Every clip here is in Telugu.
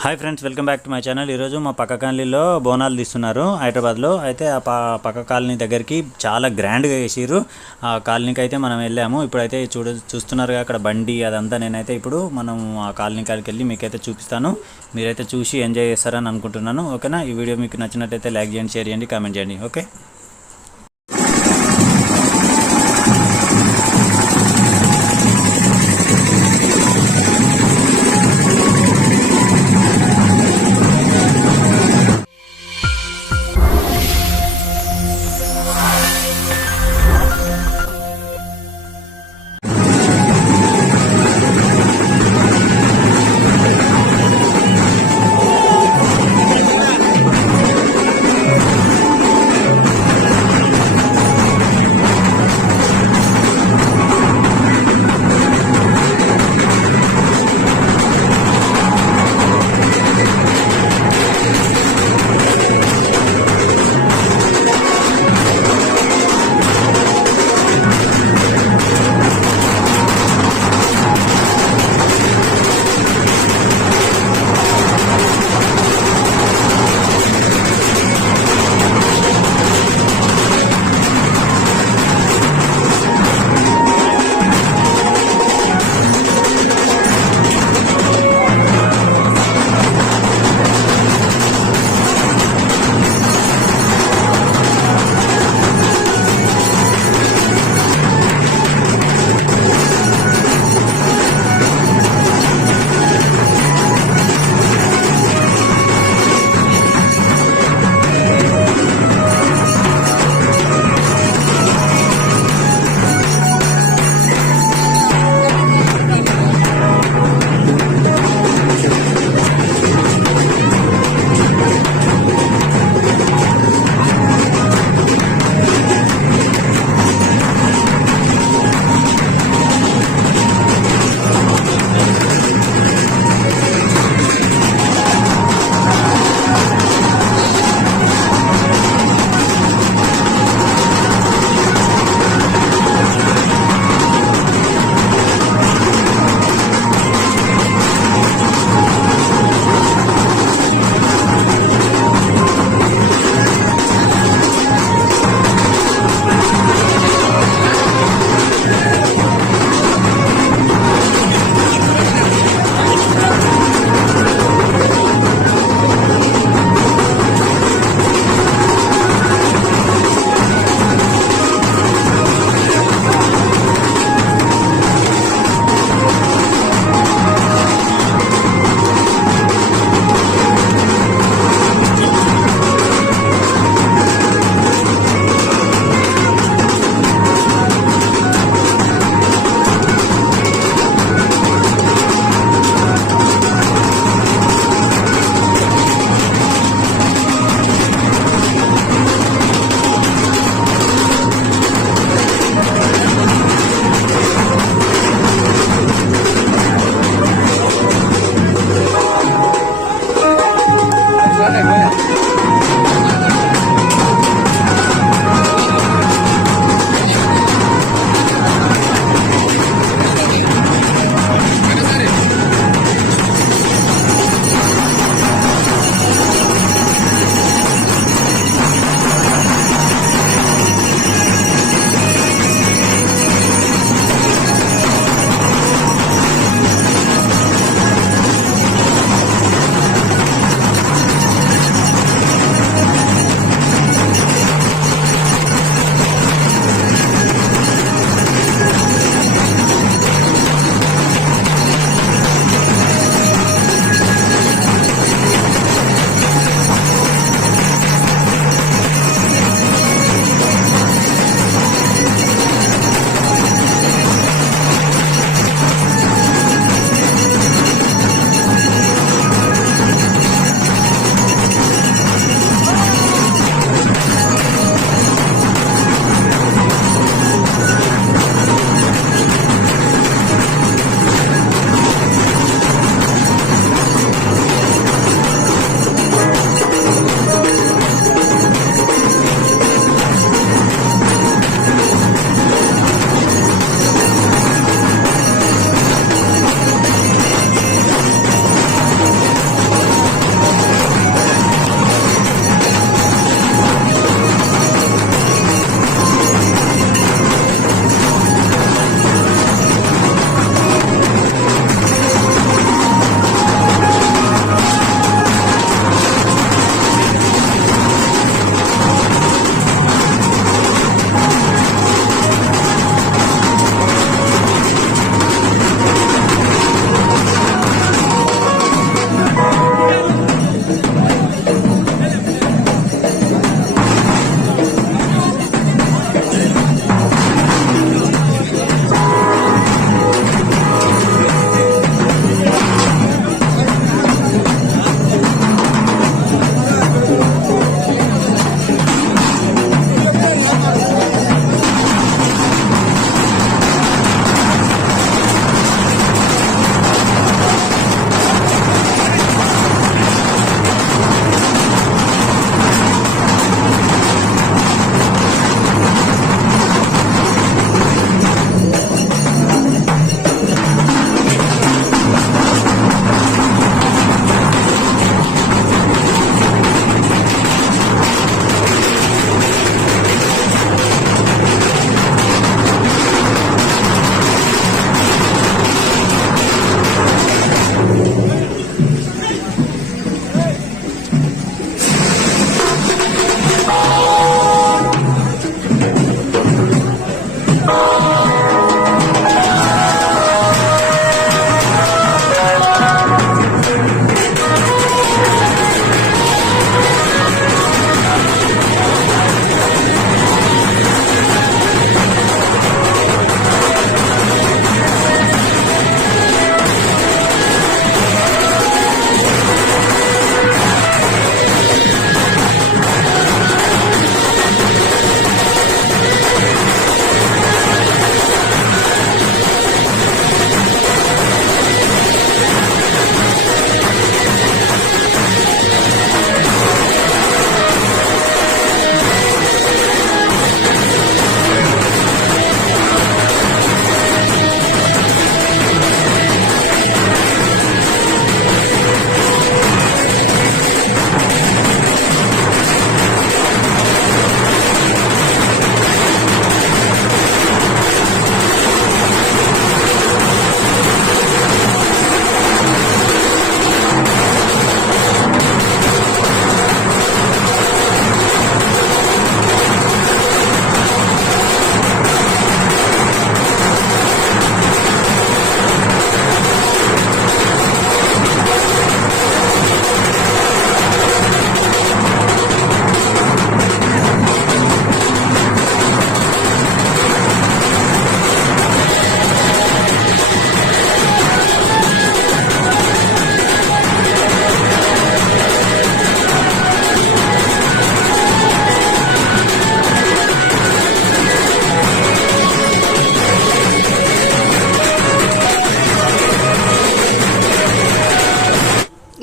Hi friends, welcome back to my channel. ఈరోజు మా పక్క కాలనీలో బోనాలు తీస్తున్నారు హైదరాబాద్లో. అయితే ఆ పక్క కాలనీ దగ్గరికి చాలా గ్రాండ్గా వేసిర్రు. ఆ కాలనీకి అయితే మనం వెళ్ళాము. ఇప్పుడైతే చూస్తున్నారుగా అక్కడ బండి అదంతా. నేనైతే ఇప్పుడు మనం ఆ కాలనీ కాడికి వెళ్ళి మీకైతే చూపిస్తాను. మీరైతే చూసి ఎంజాయ్ చేస్తారని అనుకుంటున్నాను. ఓకేనా? ఈ వీడియో మీకు నచ్చినట్టయితే లైక్ చేయండి, షేర్ చేయండి, కామెంట్ చేయండి. ఓకే.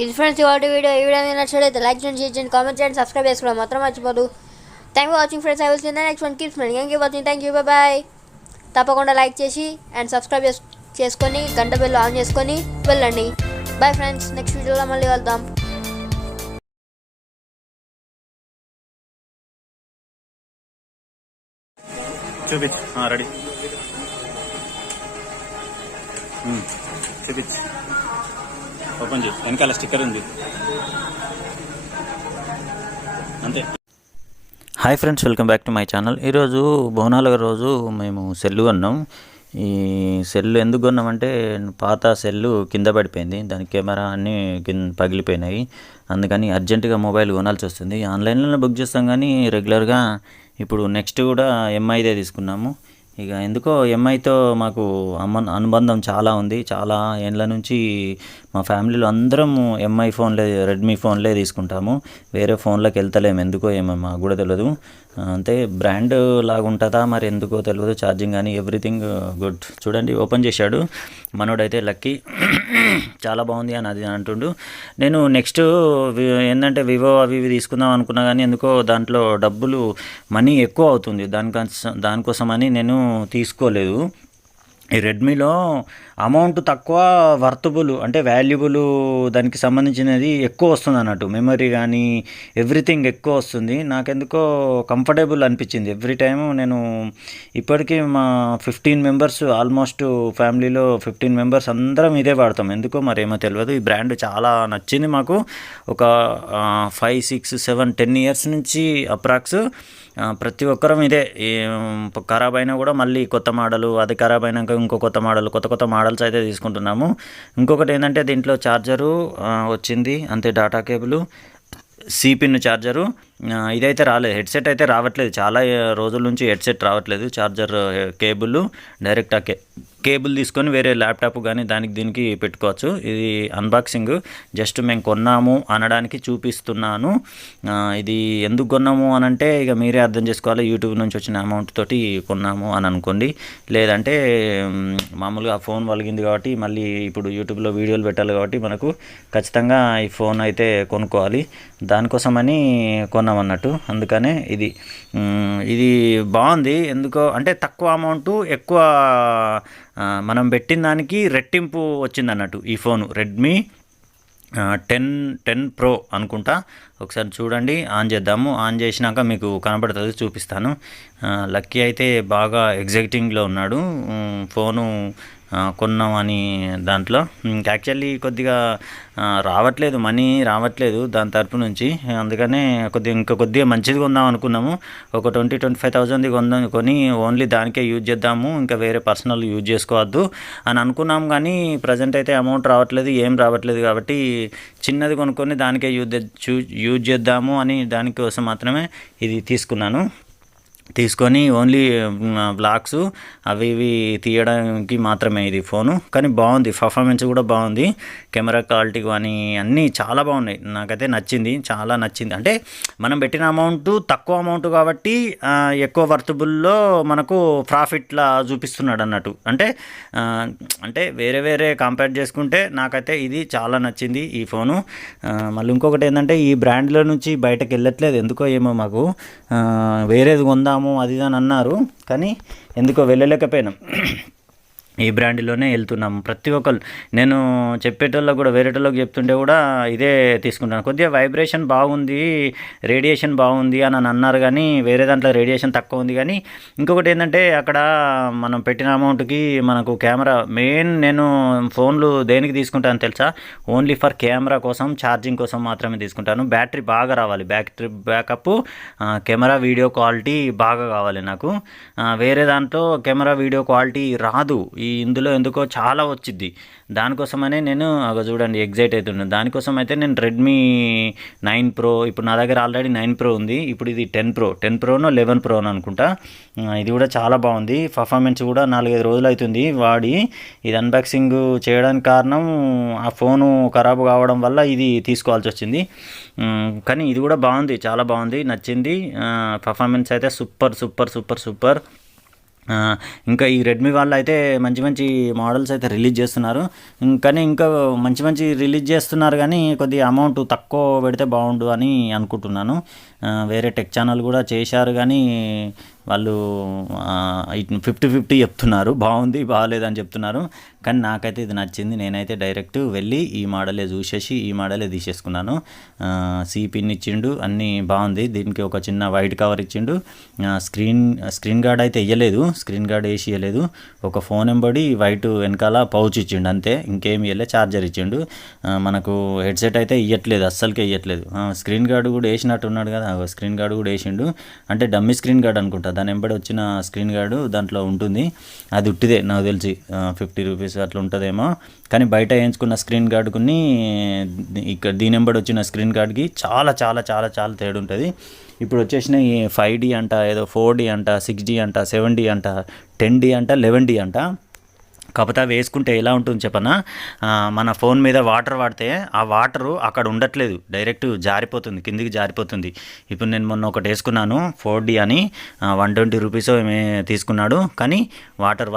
ఇది ఫ్రెండ్స్ ఇవాళ వీడియో. ఈ వీడియో మీకు నచ్చినట్లయితే లైక్ చేయండి, షేర్ చేయండి, కామెంట్ చేయండి, సబ్స్క్రైబ్ చేసుకోవడం మాత్రం మర్చిపోదు. Thank you watching friends. I will see in the next one. Keep smiling. Thank you watching. Thank you. Bye. తప్పకుండా లైక్ చేసి అండ్ సబ్స్క్రైబ్ చేసుకొని గంట బెల్ ఆన్ చేసుకొని వెళ్ళండి. Bye friends. నెక్స్ట్ వీడియోలో మళ్ళీ కలుద్దాం. చూపించు. రెడీ. చూపించు. ఓపెన్ చేసి వెనకాల స్టిక్కర్ ఉంది అంతే. Hi friends, welcome back to my channel. ఈరోజు బోనాల రోజు మేము సెల్లు కొన్నాం. ఈ సెల్లు ఎందుకు కొన్నామంటే పాత సెల్లు కింద పడిపోయింది, దాని కెమెరా అన్నీ పగిలిపోయినాయి. అందుకని అర్జెంటుగా మొబైల్ కొనాల్సి వస్తుంది. ఆన్లైన్లోనే బుక్ చేస్తాం కానీ రెగ్యులర్గా ఇప్పుడు నెక్స్ట్ కూడా ఎంఐదే తీసుకున్నాము. ఇక ఎందుకో ఎంఐతో మాకు అనుబంధం చాలా ఉంది. చాలా ఏళ్ళ నుంచి మా ఫ్యామిలీలో అందరం ఎంఐ ఫోన్లే, రెడ్మీ ఫోన్లే తీసుకుంటాము. వేరే ఫోన్లోకి వెళ్తలేము, ఎందుకో ఏమో మాకు కూడా తెలియదు. అంతే, బ్రాండ్ లాగా ఉంటుందా మరి ఎందుకో తెలియదు. ఛార్జింగ్ కానీ ఎవ్రీథింగ్ గుడ్. చూడండి, ఓపెన్ చేశాడు మనోడైతే. లక్కీ చాలా బాగుంది అని అది అంటుండు. నేను నెక్స్ట్ ఏంటంటే వివో అవి ఇవి తీసుకుందాం అనుకున్నా కానీ ఎందుకో దాంట్లో డబ్బులు మనీ ఎక్కువ అవుతుంది. దానికోసమని నేను తీసుకోలేదు. ఈ రెడ్మీలో అమౌంట్ తక్కువ, వర్తబుల్ అంటే వాల్యుబుల్ దానికి సంబంధించినది ఎక్కువ వస్తుంది అన్నట్టు. మెమరీ కానీ ఎవ్రీథింగ్ ఎక్కువ వస్తుంది. నాకెందుకో కంఫర్టబుల్ అనిపించింది. ఎవ్రీ టైము నేను ఇప్పటికీ మా 15 మెంబర్స్, ఆల్మోస్ట్ ఫ్యామిలీలో 15 మెంబర్స్ అందరం ఇదే వాడతాం. ఎందుకో మరేమో తెలియదు. ఈ బ్రాండ్ చాలా నచ్చింది మాకు. ఒక 5, 6, 7, 10 ఇయర్స్ నుంచి అప్రాక్స్ ప్రతి ఒక్కరం ఇదే. ఖరాబ్ అయినా కూడా మళ్ళీ కొత్త మోడలు, అది ఖరాబ్ అయినాక ఇంకో కొత్త మోడల్, కొత్త మోడల్స్ అయితే తీసుకుంటున్నాము. ఇంకొకటి ఏంటంటే దీంట్లో ఛార్జరు వచ్చింది అంతే, డాటా కేబుల్, సిపిన్ ఛార్జరు. ఇదైతే రాలేదు, హెడ్సెట్ అయితే రావట్లేదు. చాలా రోజుల నుంచి హెడ్సెట్ రావట్లేదు. ఛార్జర్ కేబుల్ డైరెక్ట్ కేబుల్ తీసుకొని వేరే ల్యాప్టాప్ కానీ దానికి దీనికి పెట్టుకోవచ్చు. ఇది అన్బాక్సింగ్ జస్ట్ మేము కొన్నాము అనడానికి చూపిస్తున్నాను. ఇది ఎందుకు కొన్నాము అని అంటే ఇక మీరే అర్థం చేసుకోవాలి. యూట్యూబ్ నుంచి వచ్చిన అమౌంట్ తోటి కొన్నాము అని అనుకోండి. లేదంటే మామూలుగా ఫోన్ వలిగింది కాబట్టి మళ్ళీ ఇప్పుడు యూట్యూబ్లో వీడియోలు పెట్టాలి కాబట్టి మనకు ఖచ్చితంగా ఈ ఫోన్ అయితే కొనుక్కోవాలి. దానికోసమని కొన్నామన్నట్టు. అందుకనే ఇది బాగుంది. ఎందుకో అంటే తక్కువ అమౌంట్, ఎక్కువ మనం పెట్టిన దానికి రెట్టింపు వచ్చింది అన్నట్టు. ఈ ఫోను రెడ్మీ 10 ప్రో అనుకుంటా. ఒకసారి చూడండి, ఆన్ చేద్దాము. ఆన్ చేసినాక మీకు కనబడుతుంది, చూపిస్తాను. లక్కీ అయితే బాగా ఎగ్జైటింగ్లో ఉన్నాడు. ఫోను కొన్నామని దాంట్లో యాక్చువల్లీ కొద్దిగా రావట్లేదు, మనీ రావట్లేదు దాని తరపు నుంచి. అందుకనే కొద్దిగా మంచిది కొందాం అనుకున్నాము. ఒక 20-25,000 కొని ఓన్లీ దానికే యూజ్ చేద్దాము, ఇంకా వేరే పర్సనల్ యూజ్ చేసుకోవద్దు అని అనుకున్నాం. కానీ ప్రజెంట్ అయితే అమౌంట్ రావట్లేదు, ఏం రావట్లేదు. కాబట్టి చిన్నది కొనుక్కొని దానికే యూజ్ చేద్దాము అని దానికోసం మాత్రమే ఇది తీసుకొని ఓన్లీ బ్లాగ్స్ అవి ఇవి తీయడానికి మాత్రమే ఇది ఫోను. కానీ బాగుంది, పర్ఫార్మెన్స్ కూడా బాగుంది, కెమెరా క్వాలిటీ కానీ అన్నీ చాలా బాగున్నాయి. నాకైతే చాలా నచ్చింది. అంటే మనం పెట్టిన అమౌంట్ తక్కువ అమౌంట్ కాబట్టి ఎక్కువ వర్తబుల్లో మనకు ప్రాఫిట్లా చూపిస్తున్నాడు అన్నట్టు. అంటే వేరే కంపేర్ చేసుకుంటే నాకైతే ఇది చాలా నచ్చింది ఈ ఫోను. మళ్ళీ ఇంకొకటి ఏంటంటే ఈ బ్రాండ్లో నుంచి బయటకు వెళ్ళట్లేదు, ఎందుకో ఏమో. మాకు వేరేది కొందాము అది అని అన్నారు, కానీ ఎందుకో వెళ్ళలేకపోయినాం. ఈ బ్రాండ్లోనే వెళ్తున్నాము ప్రతి ఒక్కరు. నేను చెప్పేటోళ్ళకి కూడా, వేరేటోళ్ళకి చెప్తుంటే కూడా ఇదే తీసుకుంటాను. కొద్దిగా వైబ్రేషన్ బాగుంది, రేడియేషన్ బాగుంది అని అన్నారు. కానీ వేరే దాంట్లో రేడియేషన్ తక్కువ ఉంది. కానీ ఇంకొకటి ఏంటంటే అక్కడ మనం పెట్టిన అమౌంట్కి మనకు కెమెరా మెయిన్. నేను ఫోన్లు దేనికి తీసుకుంటాను తెలుసా? ఓన్లీ ఫర్ కెమెరా కోసం, ఛార్జింగ్ కోసం మాత్రమే తీసుకుంటాను. బ్యాటరీ బాగా రావాలి, battery backup, camera video quality బాగా కావాలి నాకు. వేరే దాంట్లో కెమెరా వీడియో క్వాలిటీ రాదు. ఇందులో ఎందుకో చాలా వచ్చింది. దానికోసమనే నేను చూడండి ఎగ్జైట్ అవుతున్నాను. దానికోసం అయితే నేను రెడ్మీ 9 ప్రో, ఇప్పుడు నా దగ్గర ఆల్రెడీ 9 ప్రో ఉంది. ఇప్పుడు ఇది 10 ప్రోనో 11 ప్రోనో అనుకుంటా. ఇది కూడా చాలా బాగుంది. పర్ఫార్మెన్స్ కూడా 4-5 రోజులు అవుతుంది వాడి. ఇది అన్బాక్సింగ్ చేయడానికి కారణం ఆ ఫోను ఖరాబ్ కావడం వల్ల ఇది తీసుకోవాల్సి వచ్చింది. కానీ ఇది కూడా బాగుంది, చాలా బాగుంది, నచ్చింది. పర్ఫార్మెన్స్ అయితే సూపర్. ఇంకా ఈ రెడ్మీ వాళ్ళు అయితే మంచి మంచి మోడల్స్ అయితే రిలీజ్ చేస్తున్నారు. కానీ ఇంకా మంచి మంచి రిలీజ్ చేస్తున్నారు కానీ కొద్దిగా అమౌంట్ తక్కువ పెడితే బాగుండు అని అనుకుంటున్నాను. వేరే టెక్ ఛానల్ కూడా చేశారు కానీ వాళ్ళు 50-50 చెప్తున్నారు, బాగుంది బాగాలేదని చెప్తున్నారు. కానీ నాకైతే ఇది నచ్చింది. నేనైతే డైరెక్ట్ వెళ్ళి ఈ మోడలే చూసేసి ఈ మోడలే తీసేసుకున్నాను. పిన్ ఇచ్చిండు, అన్నీ బాగుంది. దీనికి ఒక చిన్న వైట్ కవర్ ఇచ్చిండు. స్క్రీన్ గార్డ్ అయితే ఇవ్వలేదు, స్క్రీన్ గార్డ్ వేసి ఇవ్వలేదు. ఒక ఫోన్ ఎంబడి వైట్ వెనకాల పౌచ్ ఇచ్చిండు అంతే, ఇంకేమి ఇవ్వలేదు. ఛార్జర్ ఇచ్చిండు. మనకు హెడ్సెట్ అయితే ఇవ్వట్లేదు, అస్సలకే ఇవ్వట్లేదు. స్క్రీన్ గార్డ్ కూడా వేసినట్టు ఉన్నాడు కదా, స్క్రీన్ గార్డ్ కూడా వేసిండు. అంటే డమ్మీ స్క్రీన్ గార్డ్ అనుకుంటా, దాని వెంబడి వచ్చిన స్క్రీన్ గార్డు దాంట్లో ఉంటుంది. అది ఉట్టిదే నాకు తెలిసి 50 రూపీస్ అట్లా ఉంటుందేమో. కానీ బయట వేయించుకున్న స్క్రీన్ గార్డుకుని ఇక్కడ దీని వెంబడి వచ్చిన స్క్రీన్ గార్డ్కి చాలా చాలా చాలా చాలా తేడా ఉంటుంది. ఇప్పుడు వచ్చేసిన ఈ 5D అంట, ఏదో 4D అంట, 6D అంట, 7D అంట, 10D అంట, 11D అంట. కాకపోతే అవి వేసుకుంటే ఎలా ఉంటుంది చెప్పనా, మన ఫోన్ మీద వాటర్ వాడితే ఆ వాటరు అక్కడ ఉండట్లేదు, డైరెక్ట్ జారిపోతుంది, కిందికి జారిపోతుంది. ఇప్పుడు నేను మొన్న ఒకటి వేసుకున్నాను 4D అని, 120 రూపీస్ ఏమే తీసుకున్నాడు. కానీ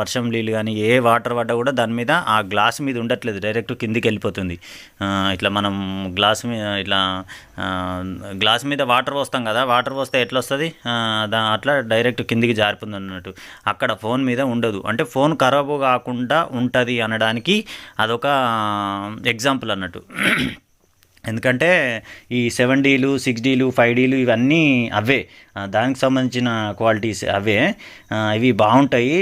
వర్షం నీళ్ళు కానీ ఏ వాటర్ పడ్డా కూడా దాని మీద ఆ గ్లాస్ మీద ఉండట్లేదు, డైరెక్ట్ కిందికి వెళ్ళిపోతుంది. ఇట్లా మనం గ్లాస్ మీద వాటర్ పోస్తాం కదా, వాటర్ పోస్తే ఎట్లా వస్తుంది, అట్లా డైరెక్ట్ కిందికి జారిపోతుంది అన్నట్టు. అక్కడ ఫోన్ మీద ఉండదు. అంటే ఫోన్ ఖరాబు కాకుండా ఉంటుంది అనడానికి అదొక ఎగ్జాంపుల్ అన్నట్టు. ఎందుకంటే ఈ 7Dలు 6Dలు 5Dలు ఇవన్నీ అవే, దానికి సంబంధించిన క్వాలిటీస్ అవే. ఇవి బాగుంటాయి.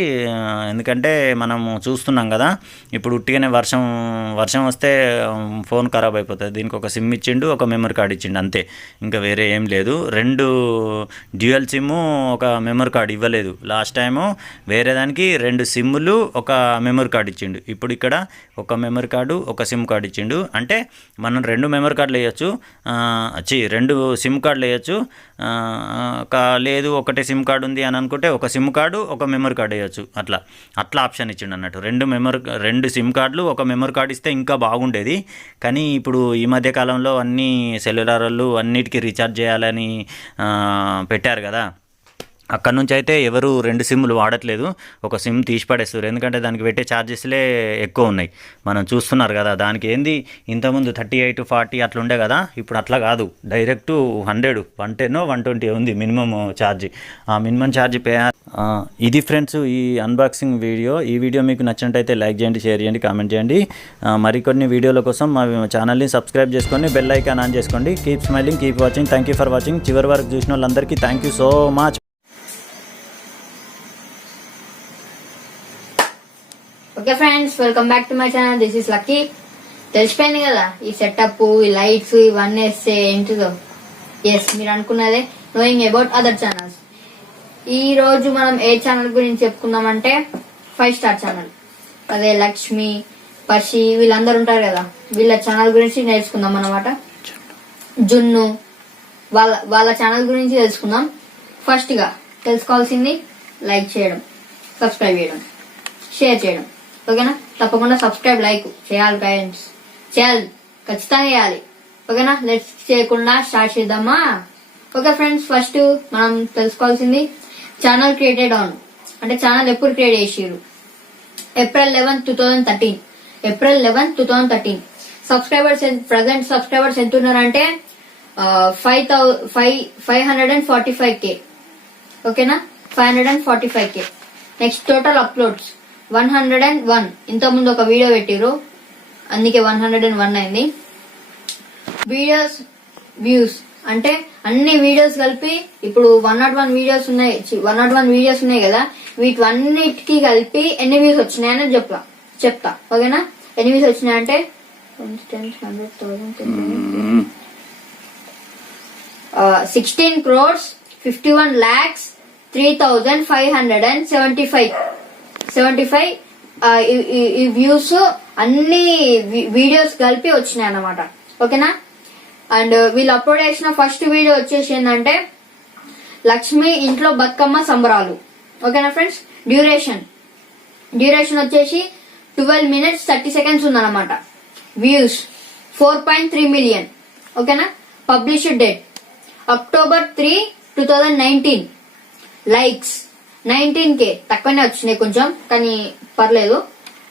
ఎందుకంటే మనము చూస్తున్నాం కదా, ఇప్పుడు ఉట్టిగానే వర్షం వస్తే ఫోన్ ఖరాబ్ అయిపోతుంది. దీనికి ఒక సిమ్ ఇచ్చిండు, ఒక మెమరీ కార్డ్ ఇచ్చిండు అంతే, ఇంకా వేరే ఏం లేదు. 2 డ్యూయల్ సిమ్, ఒక మెమరీ కార్డ్ ఇవ్వలేదు. లాస్ట్ టైము వేరే దానికి 2 సిమ్ములు, ఒక మెమరీ కార్డ్ ఇచ్చిండు. ఇప్పుడు ఇక్కడ ఒక మెమరీ కార్డు, ఒక సిమ్ కార్డు ఇచ్చిండు. అంటే మనం 2 మెమరీ కార్డులు వేయచ్చు, 2 సిమ్ కార్డులు వేయచ్చు. లేదు ఒకటే సిమ్ కార్డు ఉంది అని అనుకుంటే ఒక సిమ్ కార్డు, ఒక మెమరీ కార్డు వేయచ్చు. అట్లా ఆప్షన్ ఇచ్చిండు అన్నట్టు. 2 సిమ్ కార్డులు, ఒక మెమరీ కార్డు ఇస్తే ఇంకా బాగుండేది. కానీ ఇప్పుడు ఈ మధ్య కాలంలో అన్ని సెల్యులార్ వాళ్ళు అన్నిటికీ రీఛార్జ్ చేయాలని పెట్టారు కదా, అక్కడ నుంచి అయితే ఎవరు 2 సిమ్లు వాడట్లేదు, ఒక సిమ్ తీసి పడేస్తారు. ఎందుకంటే దానికి పెట్టే ఛార్జెస్లే ఎక్కువ ఉన్నాయి, మనం చూస్తున్నారు కదా. దానికి ఏంది ఇంతకుముందు 38-40 అట్లా ఉండే కదా, ఇప్పుడు అట్లా కాదు, డైరెక్ట్ 100, 110, 120 ఉంది మినిమం ఛార్జ్. ఆ మినిమం ఛార్జ్ ఇది ఫ్రెండ్స్ ఈ అన్బాక్సింగ్ వీడియో. ఈ వీడియో మీకు నచ్చినట్టయితే లైక్ చేయండి, షేర్ చేయండి, కామెంట్ చేయండి. మరికొన్ని వీడియోల కోసం మా ఛానల్ని సబ్స్క్రైబ్ చేసుకొని బెల్ ఐకాన్ ఆన్ చేసుకోండి. Keep smiling, keep watching. Thank you for watching. చివరి వరకు చూసిన వాళ్ళందరికీ thank you so much. Okay friends, welcome back to my channel. This is lucky. తెలిసిపోయింది కదా ఈ సెటప్, ఈ లైట్స్ ఇవన్నీ వేస్తే ఏంటిదో. ఎస్, మీరు అనుకున్నదే, నోయింగ్ అబౌట్ అదర్ ఛానల్స్. ఈ రోజు మనం ఏ ఛానల్ గురించి చెప్పుకుందామంటే 5 స్టార్ ఛానల్. అదే లక్ష్మి, పషి వీళ్ళందరూ ఉంటారు కదా, వీళ్ళ ఛానల్ గురించి నేర్చుకుందాం అన్నమాట. జున్ను వాళ్ళ ఛానల్ గురించి తెలుసుకుందాం. ఫస్ట్ గా తెలుసుకోవాల్సింది లైక్ చేయడం, సబ్స్క్రైబ్ చేయడం, షేర్ చేయడం. ఓకేనా? తప్పకుండా సబ్స్క్రైబ్, లైక్ చేయాలి ఫ్రెండ్స్, చేయాలి, ఖచ్చితంగా చేయాలి. ఓకేనా? లెట్స్ చేయకుండా స్టార్ట్ చేద్దామా? ఓకే ఫ్రెండ్స్, ఫస్ట్ మనం తెలుసుకోవాల్సింది ఛానల్ క్రియేటెడ్ ఆన్. అంటే ఛానల్ ఎప్పుడు క్రియేట్ చేసిరు? April 11, 2013. April 11, 2013. Subscribers present subscribers ఎంత ఉన్నారంటే 545K. ఓకేనా? 545K. Next total uploads 101. ఇంతకుముందు ఒక వీడియో పెట్టిరు, అందుకే 101 అయింది. వీడియోస్ వ్యూస్ అంటే అన్ని వీడియోస్ కలిపి ఇప్పుడు 101 వీడియోస్ ఉన్నాయి కదా, వీటన్నిటికీ కలిపి ఎన్ని వ్యూస్ వచ్చినాయని చెప్తా. ఓకేనా? ఎన్ని వ్యూస్ వచ్చినాయంటే 16,51,03,575 ఈ వ్యూస్ అన్ని వీడియోస్ కలిపి వచ్చినాయి అన్నమాట. ఓకేనా? అండ్ వీళ్ళు అప్లోడ్ చేసిన ఫస్ట్ వీడియో వచ్చేసి ఏంటంటే లక్ష్మి ఇంట్లో బతుకమ్మ సంబరాలు. ఓకేనా ఫ్రెండ్స్? డ్యూరేషన్ వచ్చేసి 12 minutes 30 seconds ఉందన్నమాట. Views 4.3 million. ఓకేనా? Published date October 3, 2019. Likes 19K తక్కువనే వచ్చినాయి కొంచెం, కానీ పర్లేదు.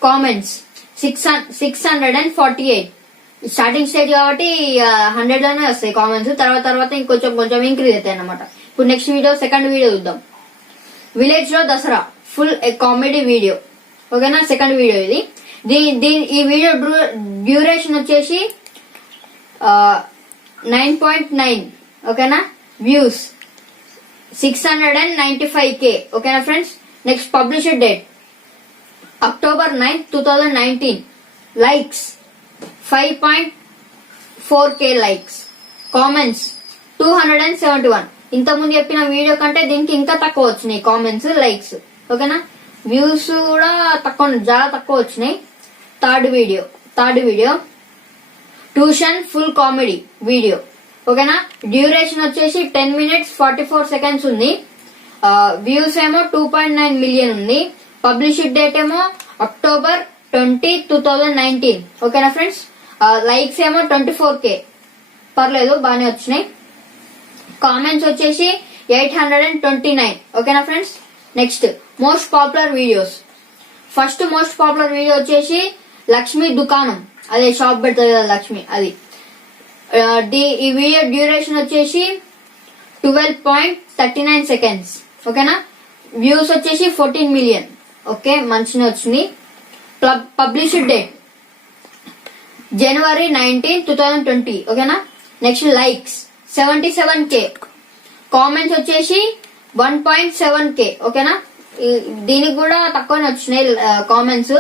కామెంట్స్ 648. స్టార్టింగ్ స్టేజ్ కాబట్టి 100 లోనే వస్తాయి కామెంట్స్. తర్వాత ఇంకొంచెం ఇంక్రీజ్ అవుతాయి అన్నమాట. ఇప్పుడు నెక్స్ట్ వీడియో, సెకండ్ వీడియో చూద్దాం. విలేజ్ లో దసరా ఫుల్ కామెడీ వీడియో. ఓకేనా, సెకండ్ వీడియో ఇది. ఈ వీడియో డ్యూరేషన్ వచ్చేసి 9.9. ఓకేనా, వ్యూస్ 695K. ఓకేనా friends. Next published date October 9, 2019. Likes 5.4K likes. Comments 271. ఇంతకుముందు చెప్పిన వీడియో కంటే దీనికి ఇంకా తక్కువ వచ్చినాయి కామెంట్స్, లైక్స్. ఓకేనా, వ్యూస్ కూడా చాలా తక్కువ వచ్చినాయి. Third video tuition full comedy video. ఓకేనా, డ్యూరేషన్ వచ్చేసి 10 minutes 44 seconds ఉంది. వ్యూస్ ఏమో 2.9 million ఉంది. పబ్లిష్డ్ డేట్ ఏమో October 20, 2019. ఓకేనా ఫ్రెండ్స్. లైక్స్ ఏమో 24K. పర్లేదు, బాగానే వచ్చినాయి. కామెంట్స్ వచ్చేసి 829. ఓకేనా friends. Next most popular videos. First most popular video వచ్చేసి లక్ష్మి దుకాణం, అదే షాప్ పెడుతుంది కదా లక్ష్మి, అది. ఈ వీడియో డ్యూరేషన్ వచ్చేసి 12.39 seconds. ఓకేనా, వ్యూస్ వచ్చేసి 14 million. ఓకే, మంచిగా వచ్చింది. Published date January 19, 2020. ఓకేనా. Next likes 77K. కామెంట్స్ వచ్చేసి 1.7K. ఓకేనా, దీనికి కూడా తక్కువనే వచ్చినాయి కామెంట్స్.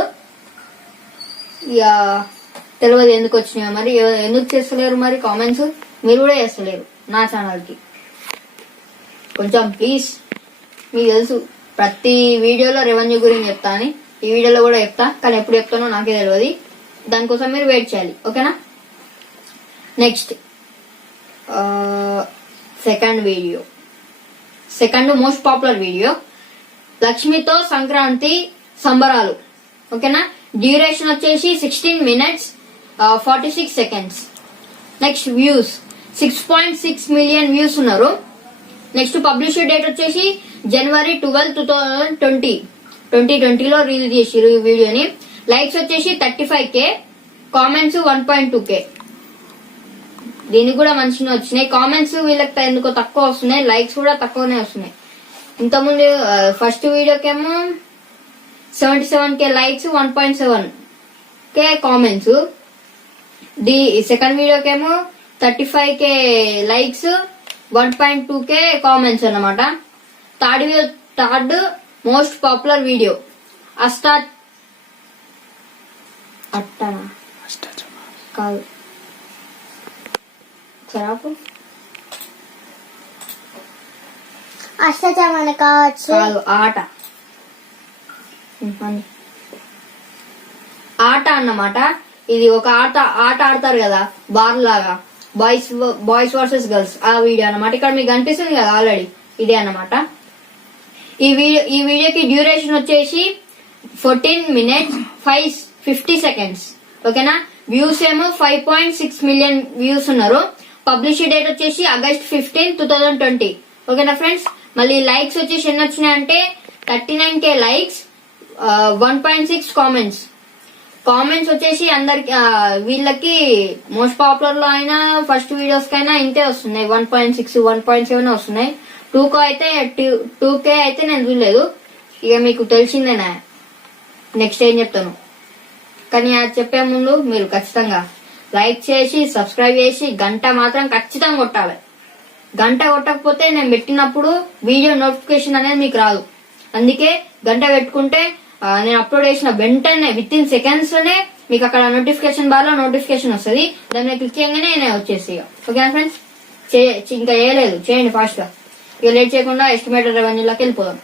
తెలియదు ఎందుకు వచ్చినాయో మరి, ఎందుకు చేస్తలేరు మరి కామెంట్స్. మీరు కూడా చేస్తలేరు నా ఛానల్ కి. కొంచెం ప్లీజ్, మీకు తెలుసు ప్రతి వీడియోలో రెవెన్యూ గురించి చెప్తా అని, ఈ వీడియోలో కూడా చెప్తా, కానీ ఎప్పుడు చెప్తానో నాకే తెలియదు. దానికోసం మీరు వెయిట్ చేయాలి. ఓకేనా. Next second most popular video లక్ష్మితో సంక్రాంతి సంబరాలు. ఓకేనా, డ్యూరేషన్ వచ్చేసి 16 minutes 46 seconds. Next views 6.6 million views ఉన్నారు. నెక్స్ట్ పబ్లిష్డ్ డేట్ వచ్చేసి January 12, 2020 లో రిలీజ్ చేసిరు ఈ వీడియోని. లైక్స్ వచ్చేసి 35K. Comments 1.2K. దీనికి కూడా మంచిగా వచ్చినాయి. కామెంట్స్ వీళ్ళకి ఎందుకో తక్కువ వస్తున్నాయి, లైక్స్ కూడా తక్కువనే వస్తున్నాయి. ఇంతకుముందు ఫస్ట్ వీడియోకేమో 77K likes, 1.7K comments. Second వీడియోకేమో 35K లైక్స్, 1.2K కామెంట్స్ అన్నమాట. థర్డ్ మోస్ట్ పాపులర్ వీడియో కాదు సరాపు అష్టచమన కావచ్చు, కాదు ఆట అన్నమాట. ఇది ఒక ఆట ఆడతారు కదా బార్ లాగా, బాయ్స్ వర్సెస్ గర్ల్స్, ఆ వీడియో అన్నమాట. ఇక్కడ మీకు కనిపిస్తుంది కదా ఆల్రెడీ, ఇదే అన్నమాట. ఈ వీడియోకి డ్యూరేషన్ వచ్చేసి 14 minutes 50 seconds. ఓకేనా, వ్యూస్ ఏమో 5.6 million వ్యూస్ ఉన్నారు. పబ్లిష్డ్ డేట్ వచ్చేసి August 15, 2020. ఓకేనా ఫ్రెండ్స్. మళ్ళీ లైక్స్ వచ్చేసి ఎన్ని వచ్చినాయంటే 39K లైక్స్, 1.6 కామెంట్స్. కామెంట్స్ వచ్చేసి అందరికి వీళ్ళకి మోస్ట్ పాపులర్ లో అయినా ఫస్ట్ వీడియోస్ కైనా ఇంతే వస్తున్నాయి, 1.6 1.7 వస్తున్నాయి. 2K అయితే నేను చూడలేదు, ఇక మీకు తెలిసిందేనా. నెక్స్ట్ ఏం చెప్తాను, కానీ అది చెప్పే ముందు మీరు ఖచ్చితంగా లైక్ చేసి సబ్స్క్రైబ్ చేసి గంట మాత్రం ఖచ్చితంగా కొట్టాలి. గంట కొట్టకపోతే నేను పెట్టినప్పుడు వీడియో నోటిఫికేషన్ అనేది మీకు రాదు. అందుకే గంట పెట్టుకుంటే నేను అప్లోడ్ చేసిన వెంటనే విత్ ఇన్ సెకండ్స్ లోనే మీకు అక్కడ నోటిఫికేషన్ బార్ లో నోటిఫికేషన్ వస్తుంది. దాని మీద క్లిక్ చేయగానే నేను వచ్చేసి. ఓకేనా ఫ్రెండ్స్, ఇంకా చేయలేదు, చేయండి ఫాస్ట్ గా. ఇక లేట్ చేయకుండా ఎస్టిమేటెడ్ రెవెన్యూలోకి వెళ్ళిపోదాం.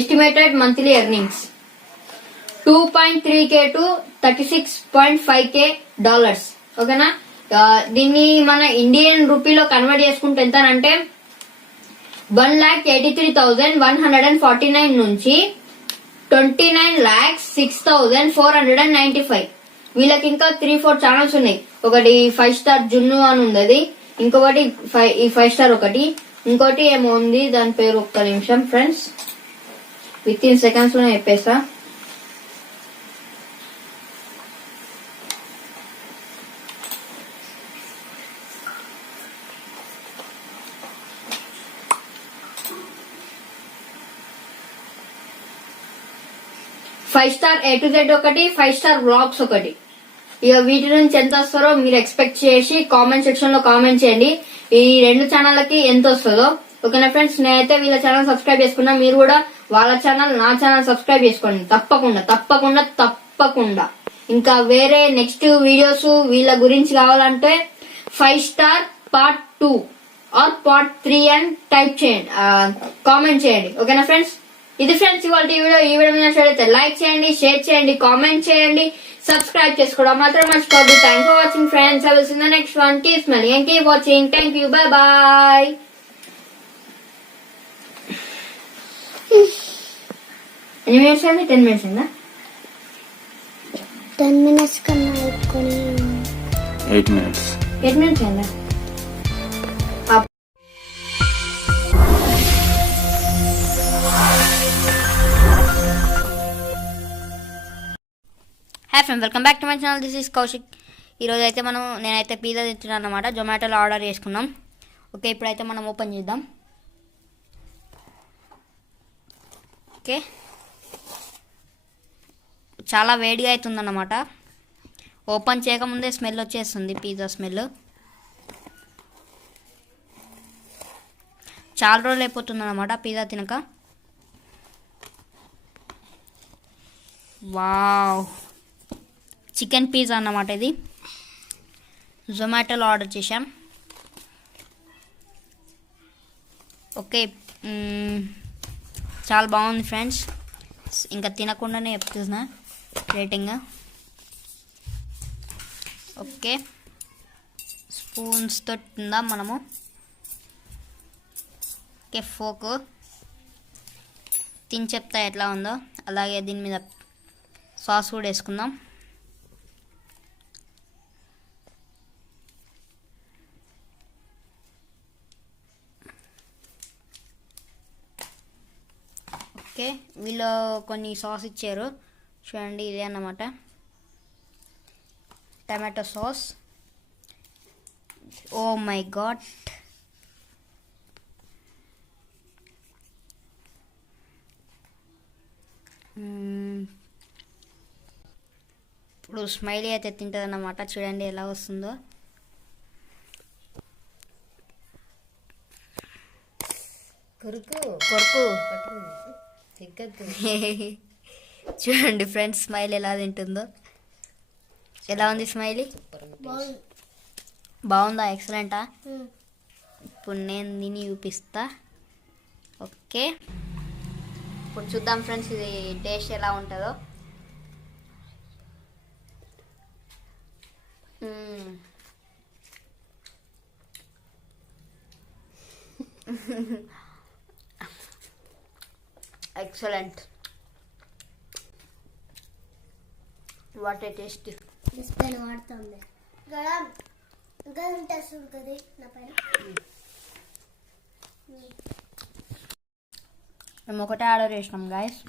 Estimated monthly earnings 2.3K to 36.5K dollars. ఓకేనా, దీన్ని మన ఇండియన్ రూపీలో కన్వర్ట్ చేసుకుంటే ఎంతనంటే 1,83,149 నుంచి 29,06,495. వీళ్ళకి ఇంకా 3-4 ఛానల్స్ ఉన్నాయి. ఒకటి 5 స్టార్ జున్ను అని ఉంది, ఇంకొకటి ఈ 5 స్టార్ ఒకటి, ఇంకోటి ఏమో ఉంది దాని పేరు, ఒక్క నిమిషం ఫ్రెండ్స్. విత్ ఇన్ సెకండ్స్ లోనే చెప్పేస్తా. Five star A to Z ఒకటి, 5 స్టార్ వ్లాగ్స్ ఒకటి. ఇక వీటి నుంచి ఎంత వస్తారో మీరు ఎక్స్పెక్ట్ చేసి కామెంట్ సెక్షన్ లో కామెంట్ చేయండి. ఈ 2 ఛానళ్ళకి ఎంత వస్తుందో. ఓకేనా ఫ్రెండ్స్, నేనైతే వీళ్ళ ఛానల్ సబ్స్క్రైబ్ చేసుకున్నా. మీరు కూడా వాళ్ళ ఛానల్, నా ఛానల్ సబ్స్క్రైబ్ చేసుకోండి తప్పకుండా తప్పకుండా తప్పకుండా. ఇంకా వేరే నెక్స్ట్ వీడియోస్ వీళ్ళ గురించి కావాలంటే 5 స్టార్ పార్ట్ 2 ఆర్ పార్ట్ 3 అని టైప్ చేయండి, కామెంట్ చేయండి. ఓకేనా ఫ్రెండ్స్, ఇది ఫ్రెండ్స్ ఇవాళ ఈ వీడియో మీద నచ్చితే లైక్ చేయండి, షేర్ చేయండి, కామెంట్ చేయండి, సబ్స్క్రైబ్ చేసుకోవడం మాత్రం మర్చిపోవద్దు. Thank for watching friends. I will see in the next one. Keep smiling and keep watching. Thank you. Bye bye. ఎన్ని మినిట్స్ అయింది? 10 మినిట్స్ అయిందా? 10 minutes కన్నా ఎక్కువనే 8 minutes. 8 మినిట్స్ అయిందా? Hi friend, welcome back to my channel. This is Kaushik. ఈరోజు అయితే నేనైతే పిజ్జా తింటున్నాను అనమాట. జొమాటోలో ఆర్డర్ చేసుకున్నాం. ఓకే, ఇప్పుడైతే మనం ఓపెన్ చేద్దాం. ఓకే, చాలా వేడిగా అవుతుందన్నమాట. ఓపెన్ చేయకముందే స్మెల్ వచ్చేస్తుంది, పిజ్జా స్మెల్. చాలా రోజులు అయిపోతుంది అనమాట పిజ్జా తినక. వావ్, చికెన్ పిజ్జా అన్నమాట ఇది. జొమాటోలో ఆర్డర్ చేశాం. ఓకే, చాలా బాగుంది ఫ్రెండ్స్. ఇంకా తినకుండానే చెప్తున్నా రేటింగ్. ఓకే, స్పూన్స్తో తిందాం మనము. ఓకే, ఫోక్ తిని చెప్తా ఎట్లా ఉందో. అలాగే దీని మీద సాస్ కూడా వేసుకుందాం. ఓకే, వీళ్ళు కొన్ని సాస్ ఇచ్చారు చూడండి. ఇదే అన్నమాట tomato sauce. Oh my god, ఇప్పుడు స్మైలీ అయితే తింటుంది అన్నమాట. చూడండి ఎలా వస్తుందో. కొరకు చూడండి ఫ్రెండ్స్, స్మైల్ ఎలా తింటుందో. ఎలా ఉంది స్మైలీ? బాగుందా? ఎక్సలెంటా? ఇప్పుడు నేను దీన్ని చూపిస్తా. ఓకే, ఇప్పుడు చూద్దాం ఫ్రెండ్స్ ఇది టేస్ట్ ఎలా ఉంటుందో. Excellent, what a taste. Display వాడుతుంది ఇంకా ఉంటుంది కదా నా పైన. మేము ఒకటే ఆర్డర్ చేసినాం గాయస్.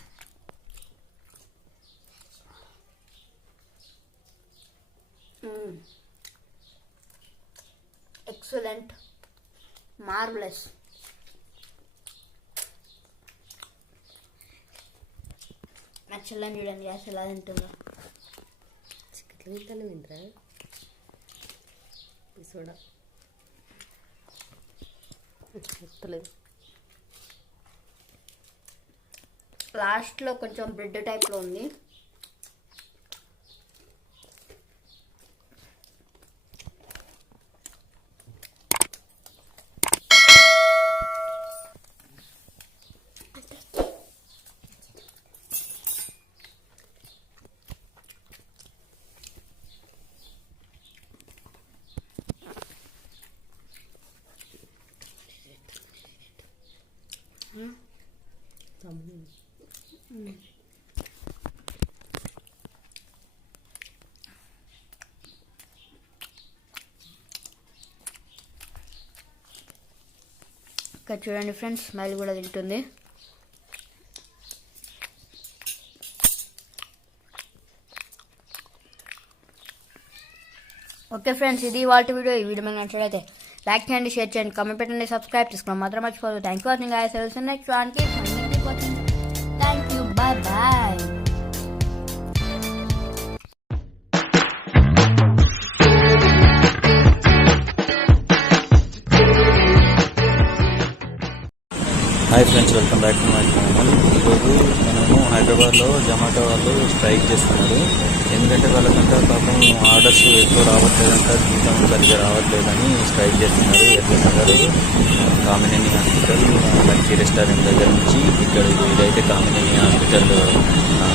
Excellent, marvellous. నా చెల్లని చూడండి గ్యాస్ ఎలా తింటుందో. లాస్ట్లో కొంచెం బ్రెడ్ టైప్లో ఉంది. ఇక్కడ చూడండి ఫ్రెండ్స్, స్మైల్ కూడా తింటుంది. ఓకే ఫ్రెండ్స్, ఇది వాళ్ళ వీడియో. ఈ వీడియో మీకు నచ్చినట్లయితే లైక్ చేయండి, షేర్ చేయండి, కామెంట్ పెట్టండి, సబ్స్క్రైబ్ చేసుకోవడం మాత్రం మర్చిపోదు. Thank you watching guys. Next one thank you, bye bye. Hi friends, welcome back to my channel. ఈరోజు మనము హైదరాబాద్లో జొమాటో వాళ్ళు స్ట్రైక్ చేస్తున్నారు. ఎందుకంటే వాళ్ళకంతా పాపం ఆర్డర్స్ ఎక్కువ రావట్లేదంట, జీతం సరిగ్గా రావట్లేదని స్ట్రైక్ చేస్తున్నారు. LB Nagar Kamineni hospital lucky restaurant దగ్గర నుంచి ఇక్కడ ఇదైతే కామినేని హాస్పిటల్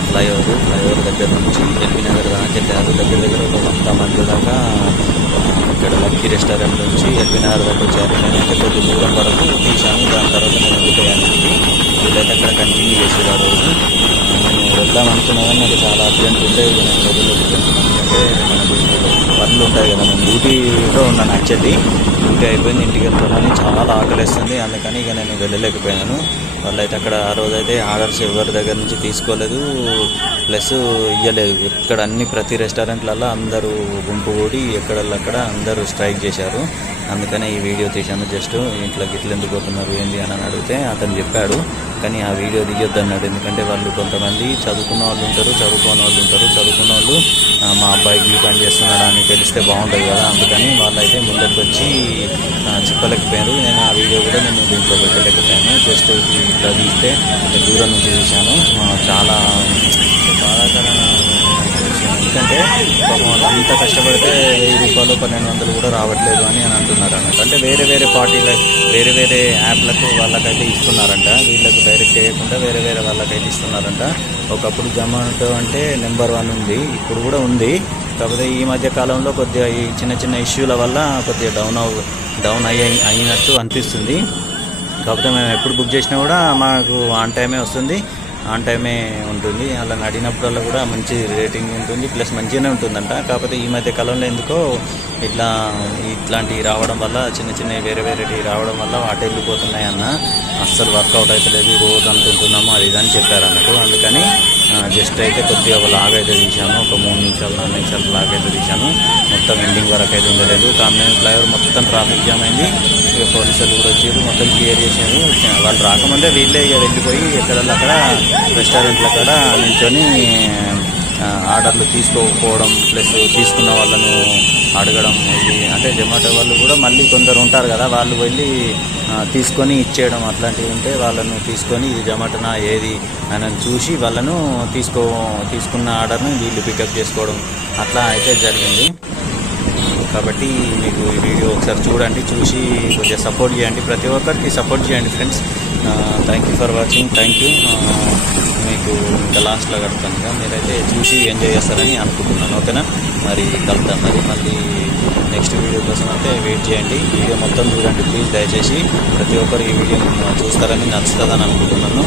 ఫ్లైఓవర్ దగ్గర నుంచి ఎల్బీనగర్ దాకా వెళ్ళారు. దగ్గర ఒక 100 మంది దాకా ఇక్కడ లక్కీ రెస్టారెంట్ నుంచి ఎల్బీనగర్ దాకా వచ్చారు. నేనైతే కొద్ది దూరం వరకు తీశాను, దాని తర్వాత నేను వెళ్ళిపోయాను. వీళ్ళైతే అక్కడ కంటిన్యూ చేసేది ఆ రోజు. నేను వెళ్దాం అనుకున్నా కానీ నాకు చాలా అర్జెంట్ ఉంటే నేను వదిలేకపోయాను. ఎందుకంటే మనకు పనులు ఉంటాయి కదా, నేను డ్యూటీలో ఉన్నాను. యాక్చువల్లీ డ్యూటీ అయిపోయింది, ఇంటికి వెళ్తానని చాలా ఆకలిస్తుంది, అందుకని ఇక నేను వెళ్ళలేకపోయాను. వాళ్ళైతే అక్కడ ఆ రోజైతే ఆర్డర్స్ ఎవరి దగ్గర నుంచి తీసుకోలేదు, ప్లస్ ఇవ్వలేదు. ఎక్కడ ప్రతి రెస్టారెంట్లలో అందరూ గుంపు కూడి ఎక్కడక్కడ అందరూ స్ట్రైక్ చేశారు. అందుకనే ఈ వీడియో తీశాను. జస్ట్ ఇంట్లోకి ఇట్లా ఎందుకు పోతున్నారు ఏంది అని అడిగితే అతను చెప్పాడు, కానీ ఆ వీడియో తీయొద్దు అన్నాడు. ఎందుకంటే వాళ్ళు కొంతమంది చదువుకున్న వాళ్ళు ఉంటారు, చదువుకోని వాళ్ళు ఉంటారు. చదువుకున్న వాళ్ళు మా అబ్బాయికి ఈ పని చేస్తున్నాడా అని తెలిస్తే బాగుంటుంది కదా, అందుకని వాళ్ళైతే ముందరికి వచ్చి చెప్పలేకపోయారు. నేను ఆ వీడియో కూడా నేను దీంట్లో పెట్టలేకపోయాను. జస్ట్ ఇట్లా తీస్తే దూరం నుంచి తీశాను. చాలా బాధాకరమైన విషయం. ఎందుకంటే పాపం వాళ్ళంతా కష్టపడితే 1000 రూపాయలు 1200 కూడా రావట్లేదు అని అంటున్నారు అన్నట్టు. అంటే వేరే పార్టీల వేరే యాప్లకు వాళ్ళకైతే ఇస్తున్నారంట, వీళ్ళకు డైరెక్ట్ చేయకుండా వేరే వాళ్ళకైతే ఇస్తున్నారంట. ఒకప్పుడు జొమాటో అంటే నెంబర్ 1 ఉంది, ఇప్పుడు కూడా ఉంది. కాకపోతే ఈ మధ్య కాలంలో కొద్దిగా ఈ చిన్న ఇష్యూల వల్ల కొద్దిగా డౌన్ అయినట్టు అనిపిస్తుంది. కాకపోతే మేము ఎప్పుడు బుక్ చేసినా కూడా మాకు ఆన్ టైమే వస్తుంది, ఆన్ టైమే ఉంటుంది. అలా అడిగినప్పుడల్లా కూడా మంచి రేటింగ్ ఉంటుంది, ప్లస్ మంచిగానే ఉంటుందంట. కాకపోతే ఈ మధ్య కాలంలో ఎందుకో ఇట్లాంటివి రావడం వల్ల చిన్న వేరేటివి రావడం వల్ల వాటి వెళ్ళిపోతున్నాయి అన్న, అస్సలు వర్కౌట్ అయితే లేదు, రోజు అనుకుంటున్నాము అది ఇదని చెప్పారు అన్నట్టు. అందుకని జస్ట్ అయితే కొద్దిగా ఒక లాగ్ అయితే తీశాను, ఒక 3 నిమిషాలు 4 నిమిషాలు లాగ్ అయితే తీశాను. మొత్తం ఎండింగ్ వరకు అయితే ఉండలేదు. కామినేని ఫ్లైఓవర్ మొత్తం ట్రాఫిక్ జామ్ అయింది. ఇక పోలీసులు కూడా వచ్చారు, మొత్తం క్లియర్ చేశారు. వాళ్ళు రాకముందే వీళ్ళే ఇక వెళ్ళిపోయి ఎక్కడక్కడ రెస్టారెంట్ల కాడ నిల్చొని ఆర్డర్లు తీసుకోకపోవడం, ప్లస్ తీసుకున్న వాళ్ళను అడగడం. ఇది అంటే జొమాటో వాళ్ళు కూడా మళ్ళీ కొందరు ఉంటారు కదా, వాళ్ళు వెళ్ళి తీసుకొని ఇచ్చేయడం అట్లాంటివి ఉంటే వాళ్ళను తీసుకొని ఇది జొమాటోనా ఏది అని చూసి వాళ్ళను తీసుకున్న ఆర్డర్ని వీళ్ళు పికప్ చేసుకోవడం అట్లా అయితే జరిగింది. కాబట్టి మీకు ఈ వీడియో ఒకసారి చూడండి, చూసి కొంచెం సపోర్ట్ చేయండి, ప్రతి ఒక్కరికి సపోర్ట్ చేయండి friends. Thank you for watching, thank you. మీకు ఇంకా లాస్ట్లో కడతాను కదా, మీరైతే చూసి ఎంజాయ్ చేస్తారని అనుకుంటున్నాను. ఓకేనా, మరి కలుద్దాం. మళ్ళీ నెక్స్ట్ వీడియో కోసం అయితే వెయిట్ చేయండి. వీడియో మొత్తం చూడండి ప్లీజ్, దయచేసి ప్రతి ఒక్కరు ఈ వీడియో చూస్తారని నచ్చుతుందని అనుకుంటున్నాను.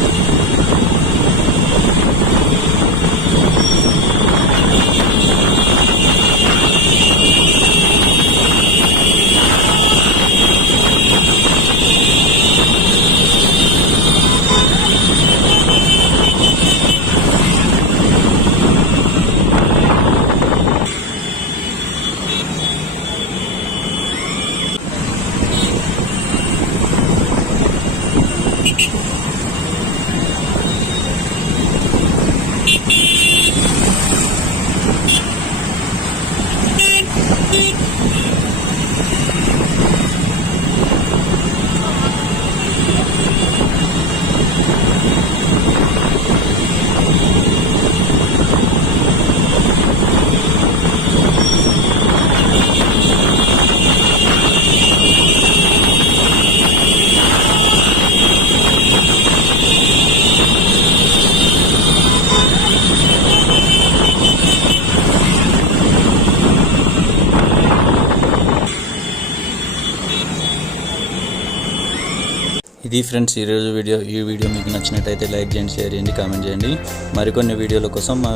ఇది ఫ్రెండ్స్ ఈరోజు వీడియో. ఈ వీడియో మీకు నచ్చినట్టయితే లైక్ చేయండి, షేర్ చేయండి, కామెంట్ చేయండి. మరికొన్ని వీడియోల కోసం మా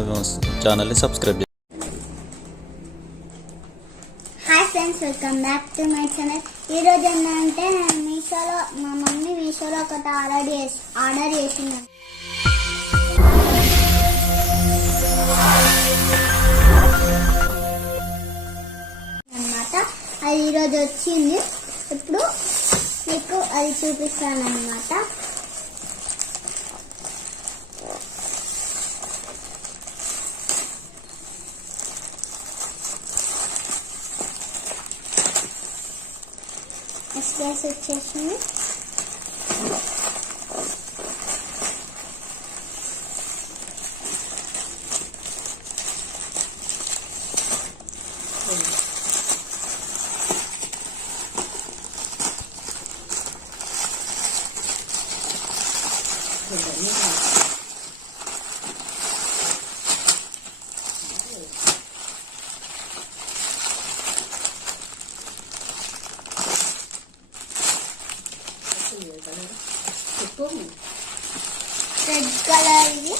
ఛానల్ని సబ్స్క్రైబ్ చేయండి. Hi friends, welcome back to my channel. ఈరోజు ఏంటంటే మా మమ్మీ మీషోలో ఒకటి ఆర్డర్ చేసింది అన్నమాట. ఈరోజు వచ్చింది. ఇప్పుడు మీకు అది చూపిస్తాను అన్నమాట. ఎస్కేస్ వచ్చేసింది. రెడ్ కలర్ ఇది.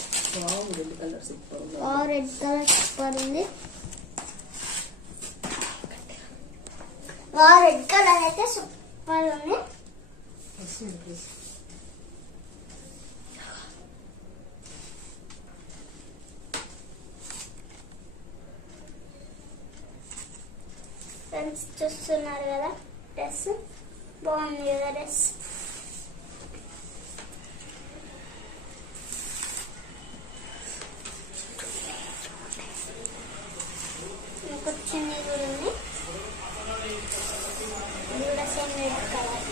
రెడ్ కలర్ సూపర్ ఉంది. రెడ్ కలర్ అయితే సూపర్ ఉంది. ఫ్రెండ్స్ చూస్తున్నారు కదా, డ్రెస్ బాగుంది కదా. డ్రెస్ కూర్చుని కూడా ఉంది. ఇది కూడా సేమ్ రెడ్ కలర్.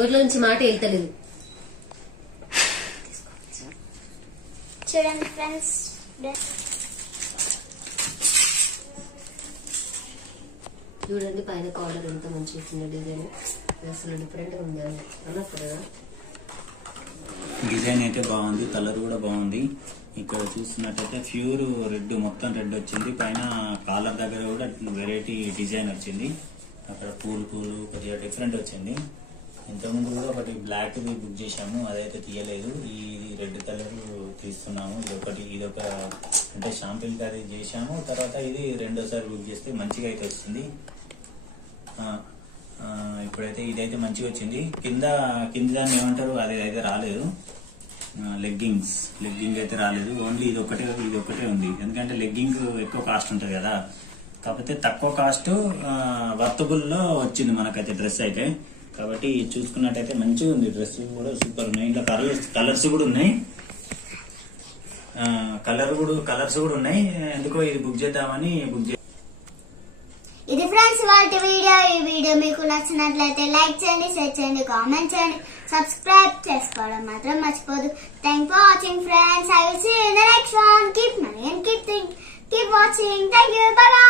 ఊర్లో నుంచి మాట వెళ్తలేదు. చూడండి ఫ్రెండ్స్, చూడండి పైన కాలర్ ఎంత మంచిగా చిన్న డిజైన్, అసలు డిఫరెంట్ గా ఉంది అన్నప్పుడు కదా. డిజైన్ అయితే బాగుంది, కలర్ కూడా బాగుంది. ఇక్కడ చూస్తున్నట్టయితే ప్యూర్ రెడ్, మొత్తం రెడ్ వచ్చింది. పైన కాలర్ దగ్గర కూడా వెరైటీ డిజైన్ వచ్చింది. అక్కడ పూలు కొద్దిగా డిఫరెంట్ వచ్చింది. ఇంతకుముందు కూడా ఒకటి బ్లాక్ బుక్ చేశాము, అదైతే తీయలేదు. ఈ రెడ్ కలర్ తీస్తున్నాము. ఇదొక అంటే షాంపిల్ అది చేశాము. తర్వాత ఇది రెండోసారి బుక్ చేస్తే మంచిగా అయితే వస్తుంది. ఇప్పుడైతే ఇదైతే మంచిగా వచ్చింది. కింద దాన్ని ఏమంటారు, అది అయితే రాలేదు. లెగ్గింగ్ అయితే రాలేదు. ఓన్లీ ఇది ఒకటే ఉంది. ఎందుకంటే లెగ్గింగ్ ఎక్కువ కాస్ట్ ఉంటుంది కదా. కాకపోతే తక్కువ కాస్ట్ వర్తబుల్ లో వచ్చింది మనకైతే డ్రెస్ అయితే. కాబట్టి చూసుకున్నట్టయితే మంచిగా ఉంది. డ్రెస్ కూడా సూపర్ ఉన్నాయి. ఇంకా కలర్స్ కూడా ఉన్నాయి. కలర్స్ కూడా ఉన్నాయి. ఎందుకో ఇది బుక్ చేద్దామని ఇది ఫ్రెండ్స్ వాటి వీడియో. ఈ వీడియో మీకు నచ్చినట్లయితే లైక్ చేయండి, షేర్ చేయండి, కామెంట్ చేయండి, సబ్స్క్రైబ్ చేసుకోవడం మాత్రం మర్చిపోదు. Thank for watching friends. I will see you in the next one. Keep smiling and keep watching. Thank you. Bye bye.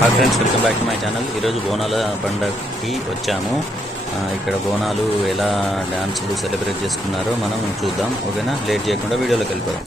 Hi friends, welcome back to my channel. ఈరోజు బోనాల పండగకి వచ్చాము. ఇక్కడ బోనాలు ఎలా డ్యాన్సులు సెలబ్రేట్ చేసుకున్నారో మనం చూద్దాం. ఓకేనా, లేట్ చేయకుండా వీడియోలోకి వెళ్ళిపోదాం.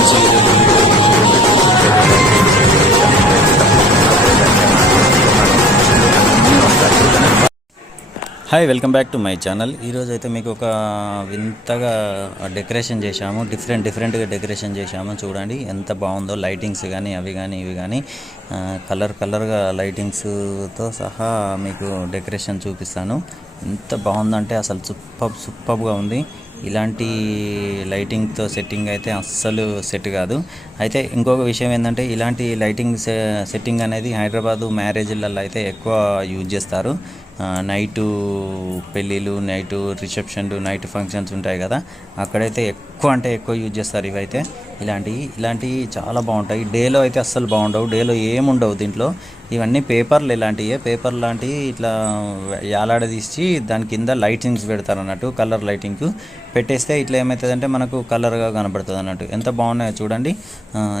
ఫ్రెండ్స్, ఈరోజు hi, welcome back to my channel. ఈరోజు అయితే మీకు ఒక వింతగా డెకరేషన్ చేశాము, డిఫరెంట్గా డెకరేషన్ చేశాము. చూడండి ఎంత బాగుందో, లైటింగ్స్ కానీ అవి కానీ ఇవి కానీ కలర్గా లైటింగ్స్తో సహా మీకు డెకరేషన్ చూపిస్తాను. ఎంత బాగుందంటే అసలు సూపర్గా ఉంది. ఇలాంటి లైటింగ్తో సెట్టింగ్ అయితే అస్సలు సెట్ కాదు. అయితే ఇంకొక విషయం ఏంటంటే, ఇలాంటి లైటింగ్ సెట్టింగ్ అనేది హైదరాబాదు మ్యారేజ్లలో అయితే ఎక్కువ యూజ్ చేస్తారు. నైటు పెళ్ళిళ్ళు, నైటు రిసెప్షన్లు, నైట్ ఫంక్షన్స్ ఉంటాయి కదా, అక్కడైతే ఎక్కువ యూజ్ చేస్తారు. ఇవైతే ఇలాంటివి చాలా బాగుంటాయి. డేలో అయితే అస్సలు బాగుండవు, డేలో ఏముండవు దీంట్లో. ఇవన్నీ పేపర్లు పేపర్ లాంటివి ఇట్లా యాలాడదీసి దాని కింద లైటింగ్స్ పెడతారు అన్నట్టు. కలర్ లైటింగ్ పెట్టేస్తే ఇట్లా ఏమవుతుందంటే మనకు కలర్గా కనబడుతుంది అన్నట్టు. ఎంత బాగున్నాయో చూడండి,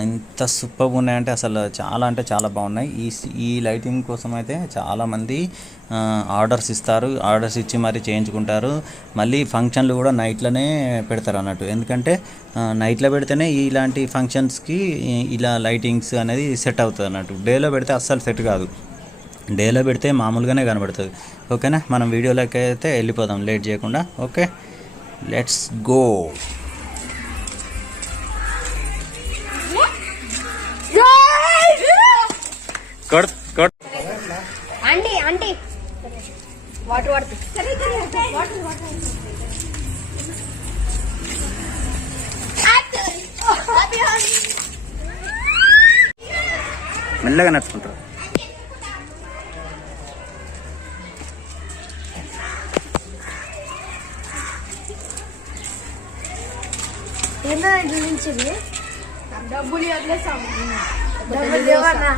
ఎంత సూపర్గా ఉన్నాయంటే అసలు చాలా అంటే చాలా బాగున్నాయి. ఈ లైటింగ్ కోసం అయితే చాలామంది ఆర్డర్స్ ఇస్తారు, ఆర్డర్స్ ఇచ్చి మరీ చేయించుకుంటారు. మళ్ళీ ఫంక్షన్లు కూడా నైట్లోనే పెడతారు అన్నట్టు. ఎందుకంటే నైట్లో పెడితేనే ఇలాంటి ఫంక్షన్స్కి ఇలా లైటింగ్స్ అనేది సెట్ అవుతుంది అన్నట్టు. డేలో పెడితే అస్సలు సెట్ కాదు, డేలో పెడితే మామూలుగానే కనబడుతుంది. ఓకేనా, మనం వీడియోలోకి అయితే వెళ్ళిపోదాం లేట్ చేయకుండా. Okay, let's go. Aunty water పడుతుంది. మెల్లగా నడుచుకుంటారు. డబ్బులు వదిలేసాము, డబ్బులు లేవన్నా.